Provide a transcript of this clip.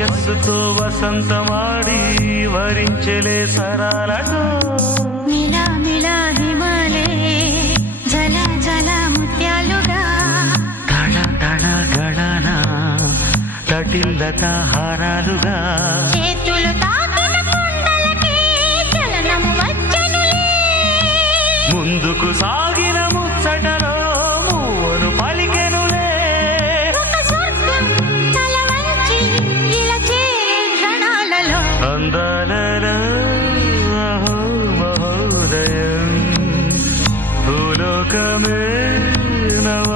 వయస్సుతో వసంతమాడి వరించెలే సరాలతో మిలా మిలా హిమాలే జల జల ముత్యాలుగా తళ తళ గళన తటిల్లత హారాలుగా చేతులు తాకిన కొండలకి చలనము వచ్చనులే ముందుకు సాగిన ముచ్చటలో మూవను పలికెనులే ఒక స్వర్గం తల వంచి ఇలా చేరే క్షణాలలో అందాలలో అహో మహోదయం భూలోకమే నవ